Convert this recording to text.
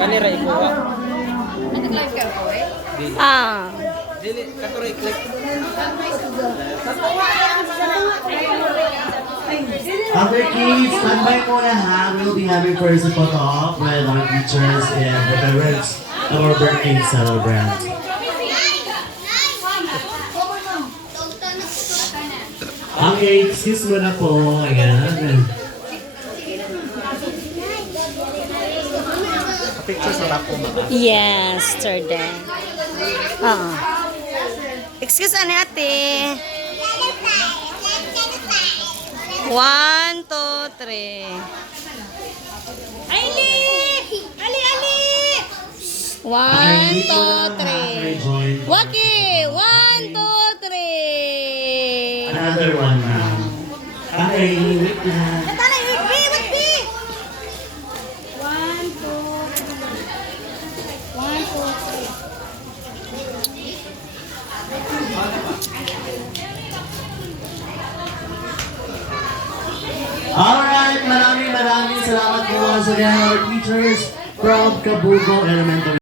Kanira ikuha. Nag-live ka po eh? Dili, katuloy click. Other kids, standby muna ha. We'll be having first a photo op with our teachers and the parents of our birthday celebrant. Okay, excuse mo na po. Ayan. Picture sa lapo mo. Yesterday. Excuse ane ate. 1, 2, 3. Ali! Ali, Ali! 1, 2, 3. Waki! 1, 2, 3. Another one now. Okay, wait lang. Natala, wait, wait, wait! 1, 2, 3. Alright, maraming salamat po sa mga teachers from Kabugo Elementary.